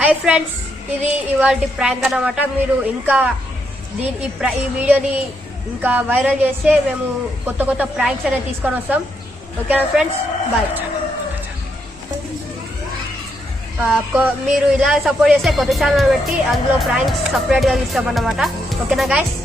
హాయ్ ఫ్రెండ్స్, ఇది ఇవాళ ప్రాంక్ అన్నమాట. మీరు ఇంకా ఈ వీడియోని ఇంకా వైరల్ చేస్తే మేము కొత్త ప్రాంక్స్ అనేది తీసుకొని వస్తాం. ఓకేనా ఫ్రెండ్స్, బాయ్. మీరు ఇలా సపోర్ట్ చేస్తే కొత్త ఛానల్ పెట్టి అందులో ప్రాంక్స్ సపరేట్గా తీస్తామన్నమాట. ఓకేనా గైస్.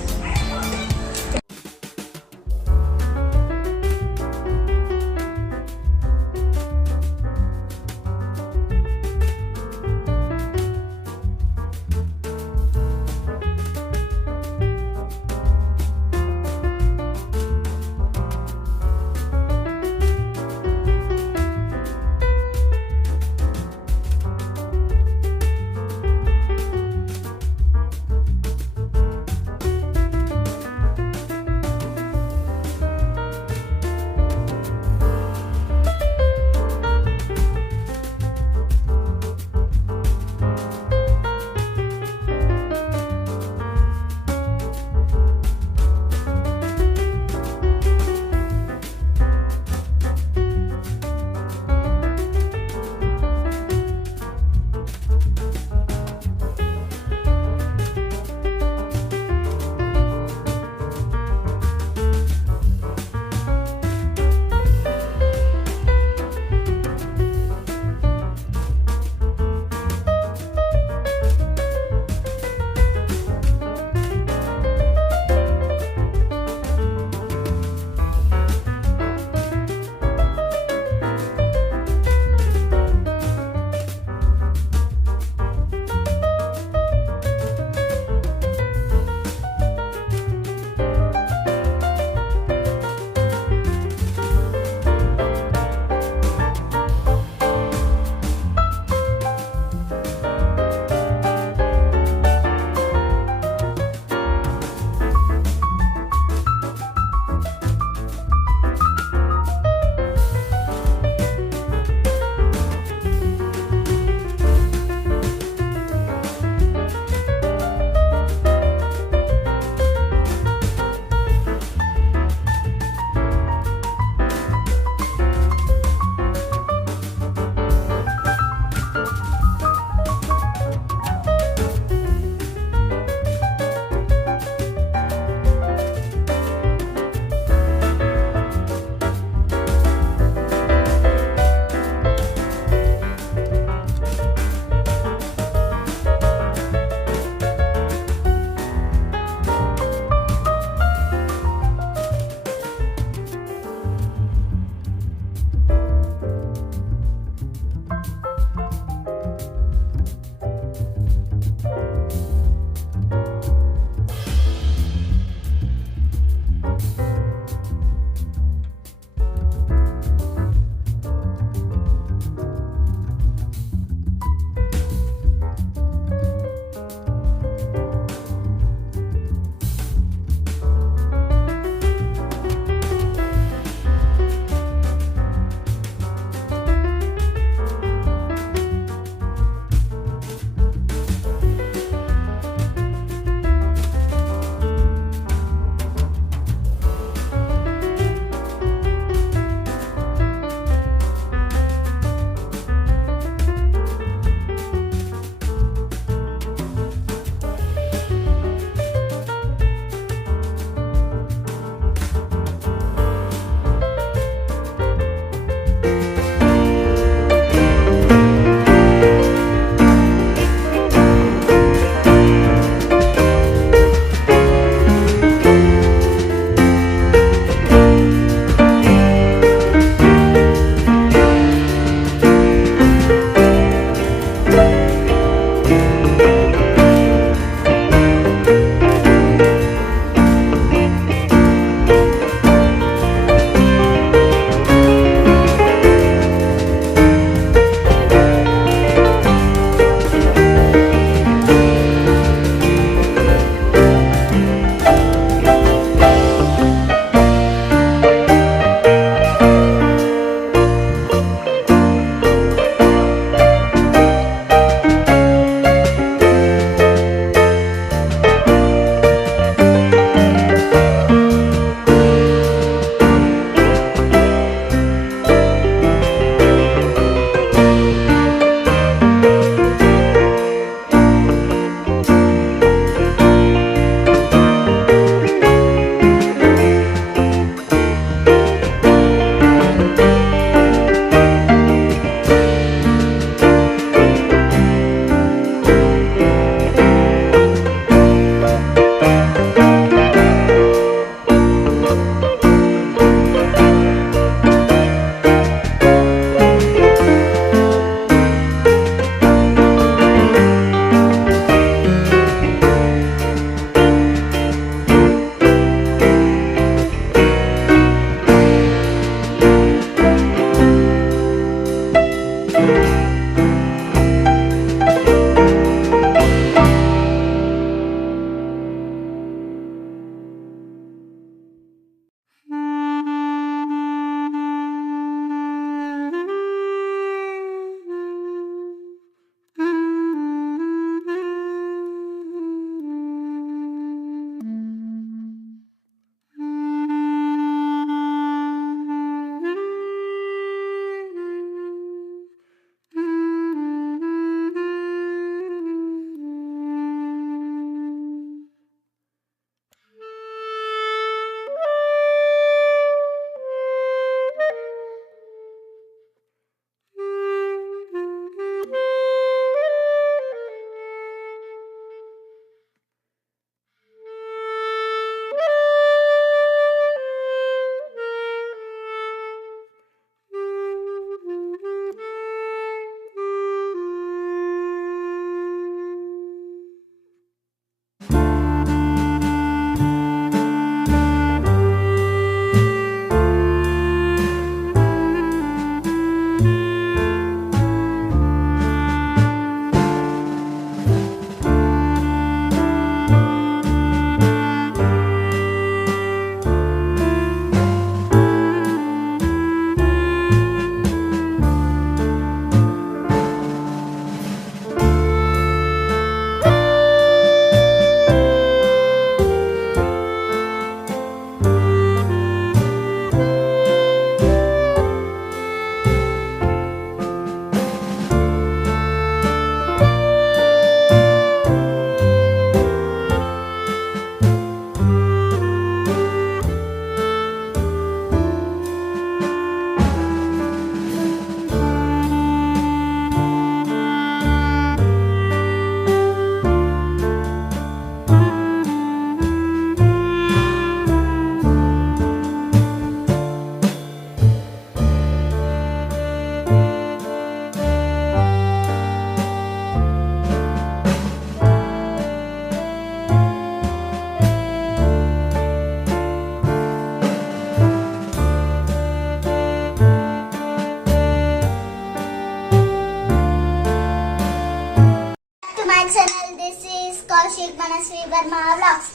వర్మ వ్లాగ్స్.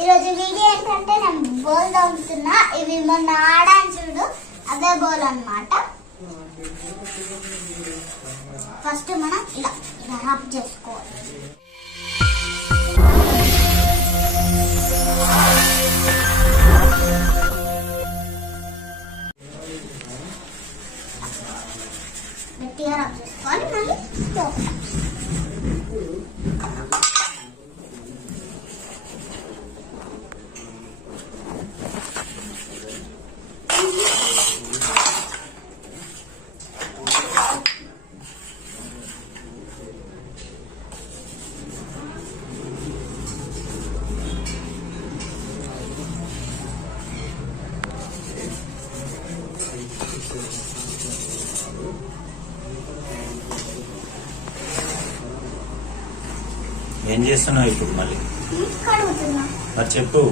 ఈరోజు వీడియో ఏంటంటే నేను బోల్ తోముతున్నా. ఇవి మొన్న ఆడాను చూడు, అదే బోల్ అన్నమాట. ఫస్ట్ మనం ఇలా రబ్ చేసుకోవాలి. గట్టిగా రబ్ చేసుకోవాలి. మళ్ళీ ఏం చేస్తున్నావు ఇప్పుడు మళ్ళీ? కడుగుతున్నా. మరి చెప్పు.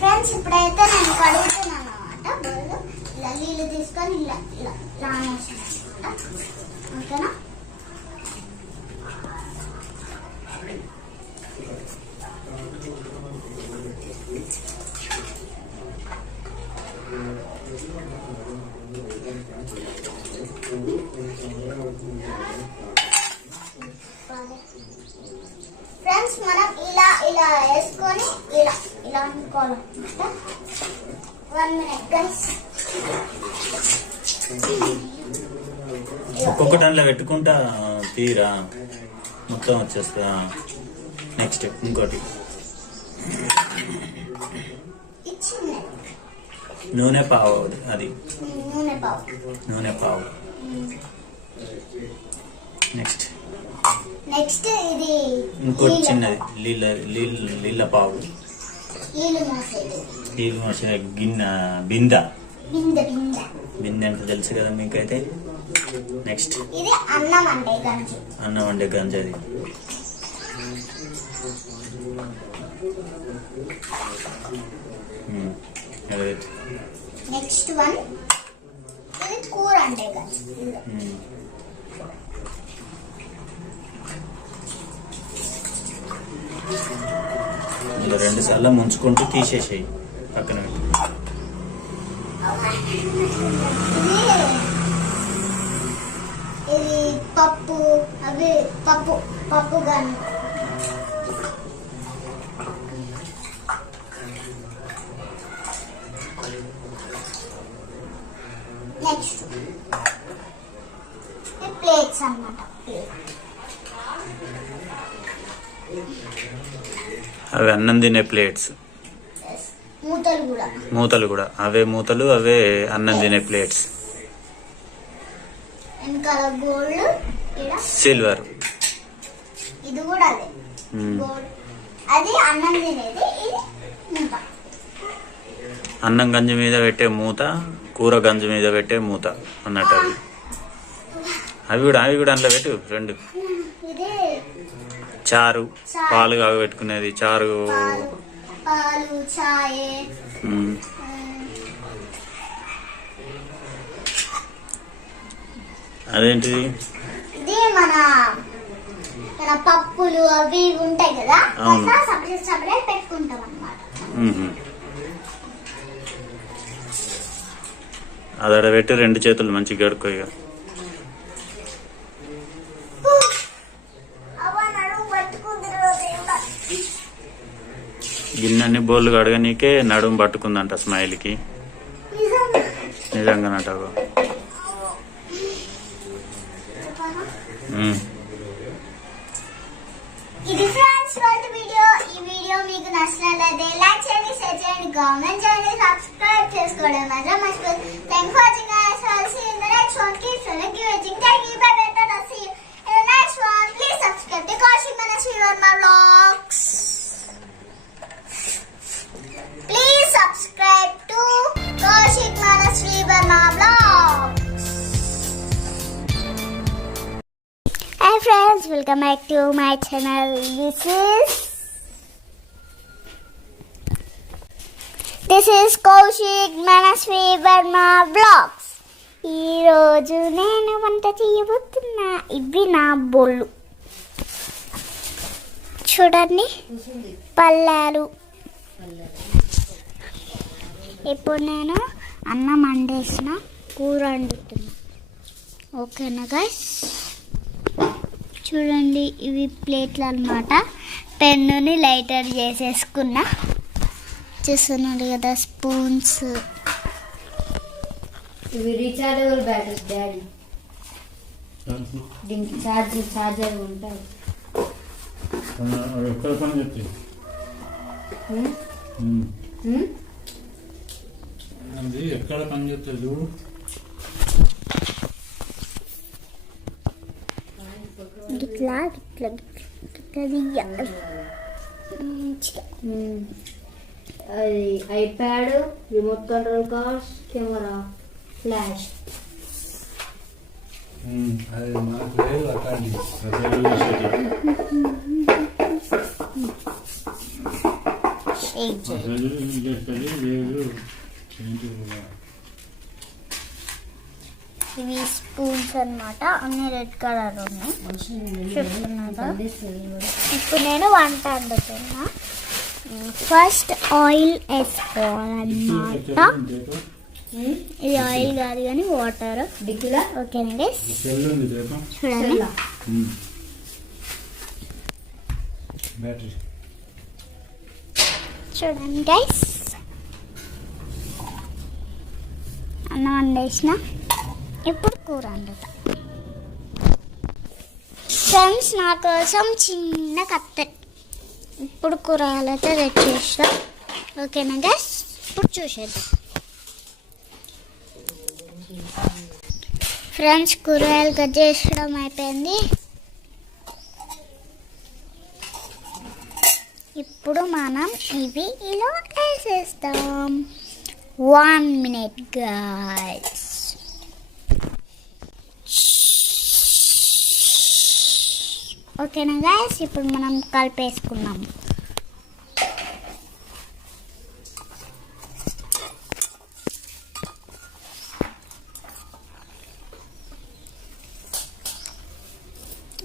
ఫ్రెండ్స్ ఇప్పుడైతే నేను కడుగుతున్నాను అన్నమాట. బౌల్లో ఇలా నీళ్ళు తీసుకొని ఇలా ఇలా లానేసాను అన్నమాట. ఓకేనా? ఫ్రెండ్స్ మనం ఇలా ఇలా వేసుకొని ఇలా ఇలా అనుకోవాలన్నమాట. 1 minute గైస్. ఒక్కొక్కటి అందులో పెట్టుకుంటా తీరా మొత్తం వచ్చేస్తా. నెక్స్ట్ ఇంకోటి ఇచ్చింది నూనె పావు. అది నూనె పావు. నూనె పావు. నెక్స్ట్ నెక్స్ట్ ఇది ఇంకోటి చిన్నది నీళ్ళ పావు. నీళ్ళు మోసేది. నీళ్ళు మోసిన గిన్నె బింద. బిందె బిందె. బిందె అంటే తెలుసు కదా మీకైతే. నెక్స్ట్ ఇది అన్నం అంటే గంజి. అన్నం వండే గంజది. నెక్స్ట్ వన్ ఇది కూర అంటే గంజి. ఇలా 2 సార్లు ముంచుకుంటూ తీసేసేయి పక్కన. ఇది పప్పు. అవి పప్పు కానీ నెక్స్ట్ ప్లేట్స్ అన్నమాట. అవి అన్నం తినే ప్లేట్స్. మూతలు కూడా అవే మూతలు, అవే అన్నం తినే ప్లేట్స్. వెనకాల గోల్డ్, సిల్వర్. ఇది కూడా అదే గోల్డ్. అది అన్నం తినేది. ఇది మూత. అన్నం గంజి మీద పెట్టే మూత, కూర గంజి మీద పెట్టే మూత అన్నట్టు. అవి కూడా అందులో పెట్టు 2. ఇది చారు, పాలు కాగబెట్టుకునేది చారు. పాలు చాయ్. అదేంటిది? ఇది మన పప్పులు అవి ఉంటాయి కదా, అట్లా సపరేట్ పెట్టుకుంటాం అన్నమాట. అదడ పెట్టి 2 చేతులు మంచిగా గడుకో. ఇక గిన్నెన్ని బోళ్ళు కడగనీకే నడుము పట్టుకుందంట స్మైల్కి. నిజంగానట. ఇది ఫ్రెండ్స్ వాళ్ళ వీడియో. ఈ వీడియో మీకు నచ్చినట్లయితే లైక్ చేయండి, షేర్ చేయండి, కామెంట్ చేయండి, సబ్స్క్రైబ్ చేసుకోవడం మాత్రం మర్చిపోదు. Thanks for watching guys. I'll see you in the next one. Keep watching. Thank you. Bye bye. See you in the next one. Please subscribe to Kaushik Manashwi Verma Vlogs. Please subscribe to Kaushik Manashwi Verma Vlogs. Hi friends, welcome back to my channel. This is Kaushik Manashwi Verma Vlogs. ఈరోజు నేను వంట చేయబోతున్నా. ఇవి నా బొల్లు చూడండి. పల్లాలు. ఇప్పుడు నేను అన్నం వండేసిన, కూర వండుతున్నా. ఓకేనా గైస్, చూడండి ఇవి ప్లేట్లు అన్నమాట. పెన్నుని లైటర్ చేసేసుకున్నా, చూస్తున్నారు కదా స్పూన్స్. ఇవి రీచార్జబుల్ బ్యాటరీస్ డాడీ, దీనికి ఛార్జర్ ఉంటాయి. ఎక్కడ పని చెప్తాయి అది ఎక్కడ పని చేస్తుంది చూడు. ఇట్లా ఇట్లా ఇట్లా తీయాలి. అది iPad, remote control cars, camera, flash. అది మనకు లేదు అకాండి ఇవి స్పూన్స్ అన్నమాట, అన్ని రెడ్ కలర్ ఉన్నాయి. చూస్తున్నారా? ఇప్పుడు నేను వంట వండుతున్నా. ఫస్ట్ ఆయిల్ వేసుకోవాలన్నమాట. ఇది ఆయిల్ కాదు కానీ వాటర్. డిగ్గులా ఓకేనండి, చూడండి. బ్యాటరీ చూడండి గైస్, అన్నం వండేసిన. ఇప్పుడు కూర వండుతా. ఫ్రెండ్స్, నా కోసం చిన్న కత్తెర. ఇప్పుడు కూరగాయలైతే రెడీ చేస్తా. ఓకేనా గైస్, ఇప్పుడు చూసేద్దాం. ఫ్రెండ్స్, కూరగాయలు కట్ చేసడం అయిపోయింది. ఇప్పుడు మనం ఇవి ఇలా వేసేస్తాం. 1 minute guys. ఓకేనా గైస్, ఇప్పుడు మనం కలిపేసుకున్నాం.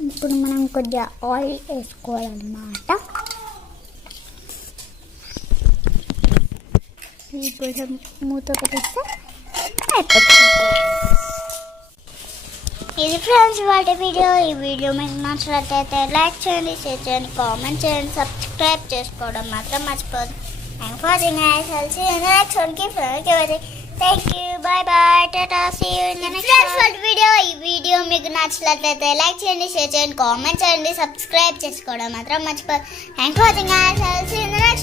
ఇప్పుడు మనం కొద్దిగా ఆయిల్ వేసుకోవాలన్నమాట. ఇప్పుడు మూత పెట్టేస్తే అయిపోతుంది. ఇది ఫ్రెండ్స్ వాటి వీడియో. ఈ వీడియో మీకు నచ్చినట్లయితే లైక్ చేయండి, షేర్ చేయండి, కామెంట్ చేయండి, సబ్స్క్రైబ్ చేసుకోవడం మాత్రం మర్చిపోదు. Thank for watching guys. I'll see you in the next one. Keep watching. Thank you, bye bye, tata, see you in the next friends వాటి వీడియో. ఈ వీడియో మీకు నచ్చినట్లయితే లైక్ చేయండి, షేర్ చేయండి, కామెంట్ చేయండి, సబ్స్క్రైబ్ చేసుకోవడం మాత్రం మర్చిపోదు. Thank for watching guys. I'll see you in the next